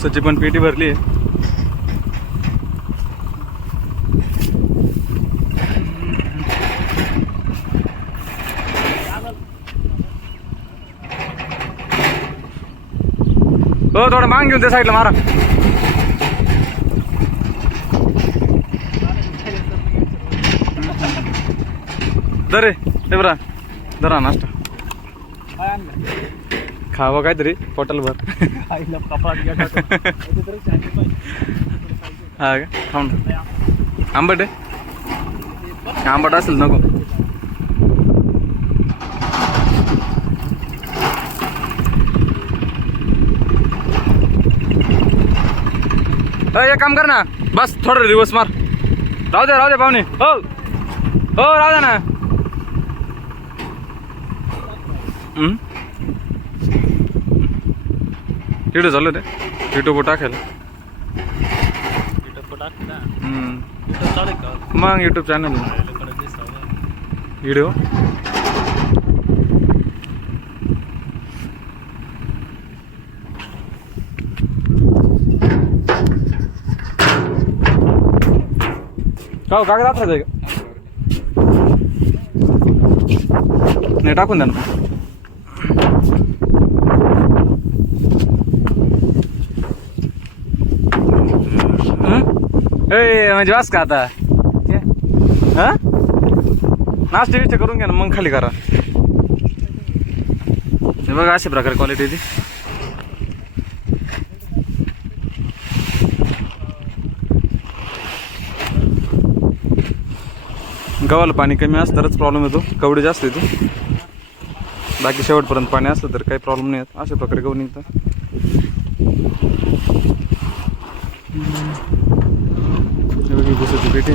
ऊसाची पण पेटी भरली आहे. हो थोडं मांग घेऊन त्या साईडला मारा. दरे ते बरा धरा नाश्ता खावं काहीतरी पोटाला भर. हा का थांब. आंबट आहे आंबट असेल नको. एक काम कर ना बस थोडं रिवर्स मार. राहू दे पाहुणे. हो हो राहू दे ना. व्हिडिओ चालू रे युट्यूब टाकायला. मग यूट्यूब चॅनल व्हिडिओ का कागद आपलं का नाही टाकून द्या ना. ए म्हणजे वास का आता हा नाश्ता विष्ट करून घ्या ना मग खाली करा. हे बघा अशा प्रकारे क्वालिटी ती. गव्हाला पाणी कमी असतं तरच प्रॉब्लेम येतो. कवडी जास्त येतो. बाकी शेवटपर्यंत पाणी असलं तर काही प्रॉब्लेम नाही येत. अशा प्रकारे गहू निघतात. भुसाची पेटी